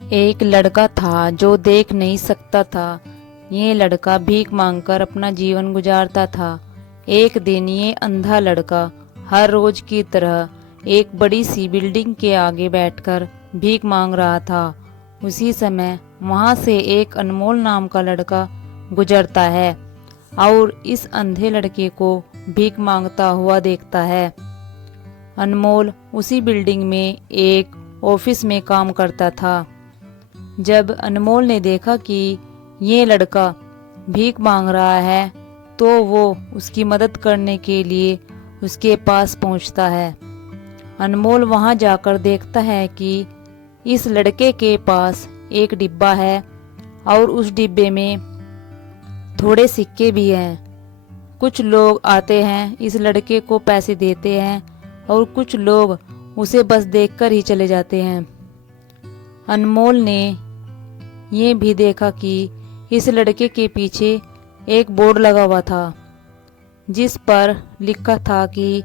एक लड़का था जो देख नहीं सकता था। ये लड़का भीख मांगकर अपना जीवन गुजारता था। एक दिन ये अंधा लड़का हर रोज की तरह एक बड़ी सी बिल्डिंग के आगे बैठकर भीख मांग रहा था। उसी समय वहां से एक अनमोल नाम का लड़का गुजरता है और इस अंधे लड़के को भीख मांगता हुआ देखता है। अनमोल उसी बिल्डिंग में एक ऑफिस में काम करता था। जब अनमोल ने देखा कि ये लड़का भीख मांग रहा है तो वो उसकी मदद करने के लिए उसके पास पहुंचता है। अनमोल वहां जाकर देखता है कि इस लड़के के पास एक डिब्बा है और उस डिब्बे में थोड़े सिक्के भी हैं। कुछ लोग आते हैं, इस लड़के को पैसे देते हैं और कुछ लोग उसे बस देखकर ही चले जाते हैं। अनमोल ने ये भी देखा कि इस लड़के के पीछे एक बोर्ड लगा हुआ था जिस पर लिखा था कि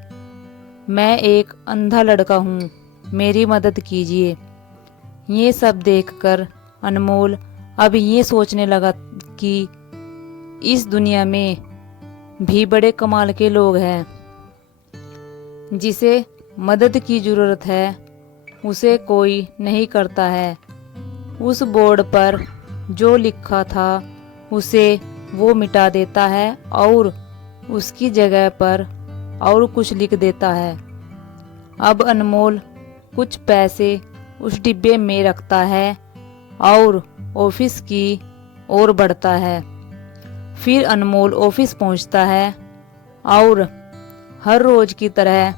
मैं एक अंधा लड़का हूँ, मेरी मदद कीजिए। ये सब देखकर अनमोल अब ये सोचने लगा कि इस दुनिया में भी बड़े कमाल के लोग हैं। जिसे मदद की जरूरत है उसे कोई नहीं करता है। उस बोर्ड पर जो लिखा था उसे वो मिटा देता है और उसकी जगह पर और कुछ लिख देता है। अब अनमोल कुछ पैसे उस डिब्बे में रखता है और ऑफिस की ओर बढ़ता है। फिर अनमोल ऑफिस पहुंचता है और हर रोज की तरह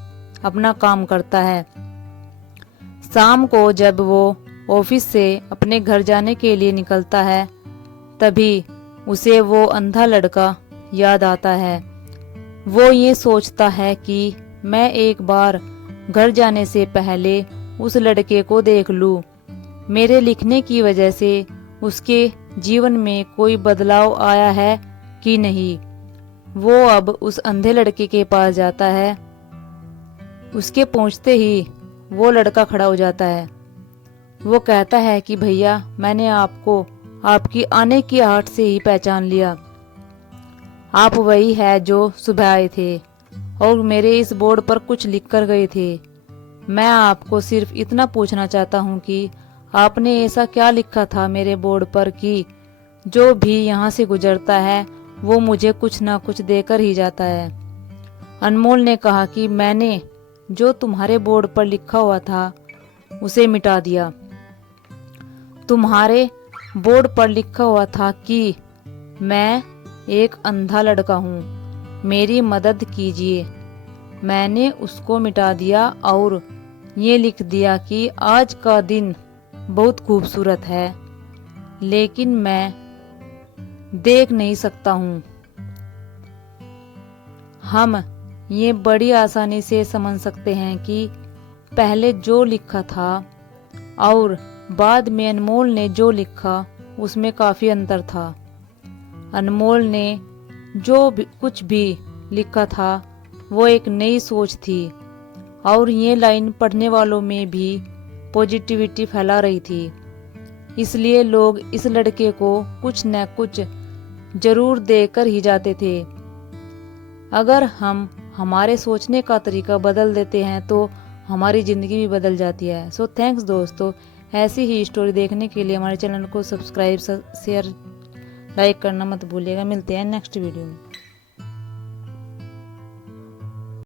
अपना काम करता है। शाम को जब वो ऑफिस से अपने घर जाने के लिए निकलता है तभी उसे वो अंधा लड़का याद आता है। वो ये सोचता है कि मैं एक बार घर जाने से पहले उस लड़के को देख लूं। मेरे लिखने की वजह से उसके जीवन में कोई बदलाव आया है कि नहीं। वो अब उस अंधे लड़के के पास जाता है। उसके पहुंचते ही वो लड़का खड़ा हो जाता है। वो कहता है कि भैया, मैंने आपको आपकी आने की आहट से ही पहचान लिया। आप वही है जो सुबह आए थे और मेरे इस बोर्ड पर कुछ लिख कर गए थे। मैं आपको सिर्फ इतना पूछना चाहता हूँ कि आपने ऐसा क्या लिखा था मेरे बोर्ड पर कि जो भी यहाँ से गुजरता है वो मुझे कुछ ना कुछ देकर ही जाता है। अनमोल ने कहा कि मैंने जो तुम्हारे बोर्ड पर लिखा हुआ था उसे मिटा दिया। तुम्हारे बोर्ड पर लिखा हुआ था कि मैं एक अंधा लड़का हूँ, मेरी मदद कीजिए। मैंने उसको मिटा दिया और ये लिख दिया कि आज का दिन बहुत खूबसूरत है लेकिन मैं देख नहीं सकता हूँ। हम ये बड़ी आसानी से समझ सकते हैं कि पहले जो लिखा था और बाद में अनमोल ने जो लिखा उसमें काफी अंतर था। अनमोल ने जो भी कुछ भी लिखा था वो एक नई सोच थी और ये लाइन पढ़ने वालों में भी पॉजिटिविटी फैला रही थी। इसलिए लोग इस लड़के को कुछ न कुछ जरूर देकर ही जाते थे। अगर हम हमारे सोचने का तरीका बदल देते हैं तो हमारी ज़िंदगी भी बदल जाती है। सो थैंक्स दोस्तों। ऐसी ही स्टोरी देखने के लिए हमारे चैनल को सब्सक्राइब, शेयर, लाइक करना मत भूलिएगा। मिलते हैं नेक्स्ट वीडियो में।